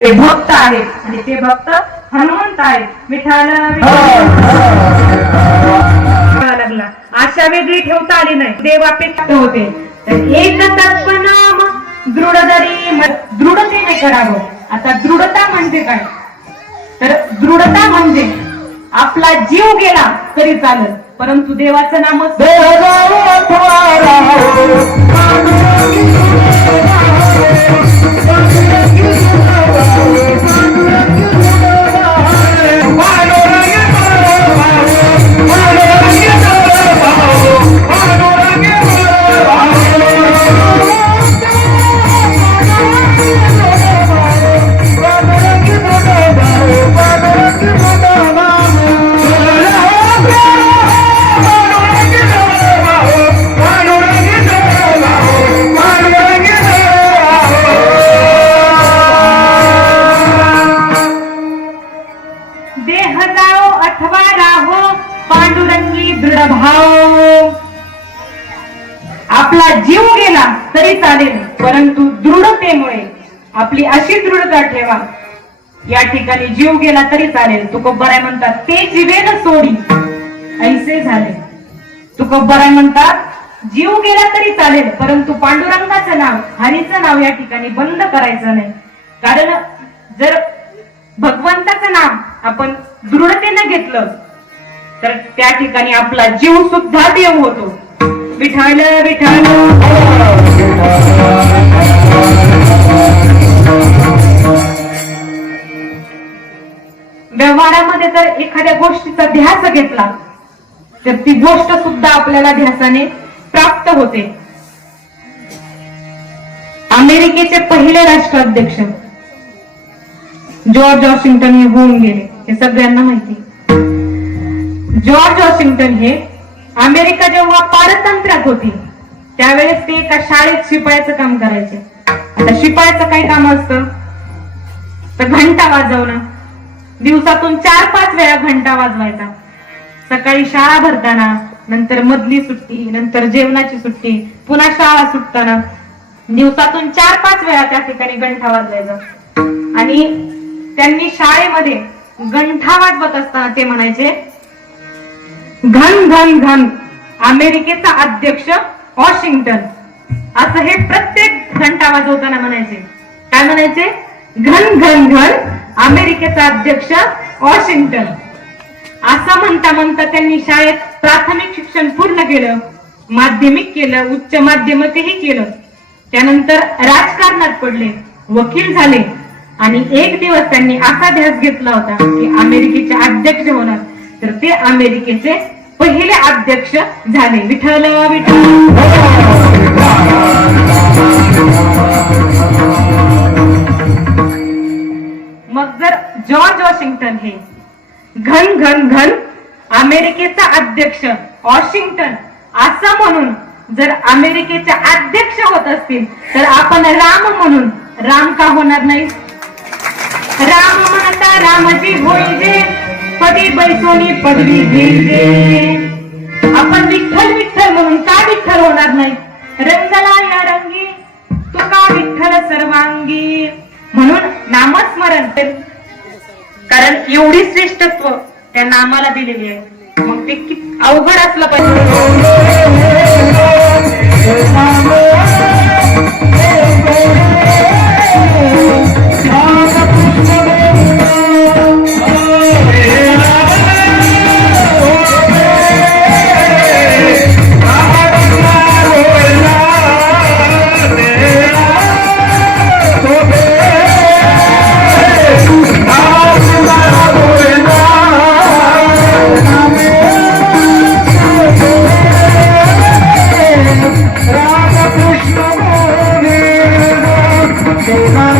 ते भक्त आहेत आणि ते भक्त हनुमंत आहेत. विठाल लागला. आशा वेगळी ठेवता आली नाही. देवापेक्षा होते. तर एक तत्पनाम दृढदरी म- दृढतेने करावं. आता दृढता म्हणजे काय? तर दृढता म्हणजे आपला जीव गेला तरी चालत परंतु देवाचं नामच दृढ भाव आपला जीव गेला तरी चालेल परंतु दृढतेमुळे आपली अशी दृढता ठेवा. या ठिकाणी जीव गेला तरी चालेल. तुकोबराय म्हणतात ते जीवेन सोडी. ऐसे झाले. तुकोबराय म्हणतात जीव गेला तरी चालेल परंतु पांडुरंगाचं नाव हरीचं नाव या ठिकाणी बंद करायचं नाही. कारण जर भगवंताचं नाव आपण दृढतेनं घेतलं तर त्या ठिकाणी आपला जीव सुद्धा देव होतो. विठाल विठाल व्यवहारामध्ये जर एखाद्या गोष्टीचा ध्यास घेतला तर ती गोष्ट सुद्धा आपल्याला ध्यासाने प्राप्त होते. अमेरिकेचे पहिले राष्ट्राध्यक्ष जॉर्ज वॉशिंग्टन हे होऊन गेले हे सगळ्यांना माहिती. जॉर्ज वॉशिंग्टन हे अमेरिका जेव्हा पारतंत्र्यात होती त्यावेळेस ते एका शाळेत शिपायाचं काम करायचे. आता शिपायाचं काय काम असतं? तर घंटा वाजवणं. दिवसातून चार पाच वेळा घंटा वाजवायचा. सकाळी शाळा भरताना नंतर मधली सुट्टी नंतर जेवणाची सुट्टी पुन्हा शाळा सुटताना दिवसातून चार पाच वेळा त्या ठिकाणी घंटा वाजवायचा. आणि त्यांनी शाळेमध्ये गंठा वाजवत असताना ते म्हणायचे घन घन घन अमेरिकेचा अध्यक्ष वॉशिंग्टन. असं हे प्रत्येक घंटा वाजवताना म्हणायचे. काय म्हणायचे? घन घन घन अमेरिकेचा अध्यक्ष वॉशिंग्टन. असं म्हणता म्हणता त्यांनी शाळेत प्राथमिक शिक्षण पूर्ण केलं माध्यमिक केलं उच्च माध्यमिकही केलं. त्यानंतर राजकारणात पडले वकील झाले. आणि एक दिवस त्यांनी असा ध्यास घेतला होता की अमेरिकेचे अध्यक्ष होणार. तर ते अमेरिकेचे पहिले अध्यक्ष झाले. विठ्ठल विठ्ठल. मग जर जॉर्ज वॉशिंग्टन हे घन घन घन अमेरिकेचा अध्यक्ष वॉशिंग्टन असं म्हणून जर अमेरिकेचे अध्यक्ष होत असतील तर आपण राम म्हणून. राम का होणार नाही? राम म्हणता रामजी होईल पदी बैसोनी पदवी घेईजे आपण विठ्ठल विठ्ठल म्हणून का विठ्ठल होणार नाही? रंगला या रंगी तुका विठ्ठल सर्वांगी. म्हणून नामस्मरण कारण एवढी श्रेष्ठत्व त्या नामाला दिलेली आहे. मग ते किती अवघड असलं पाहिजे. Say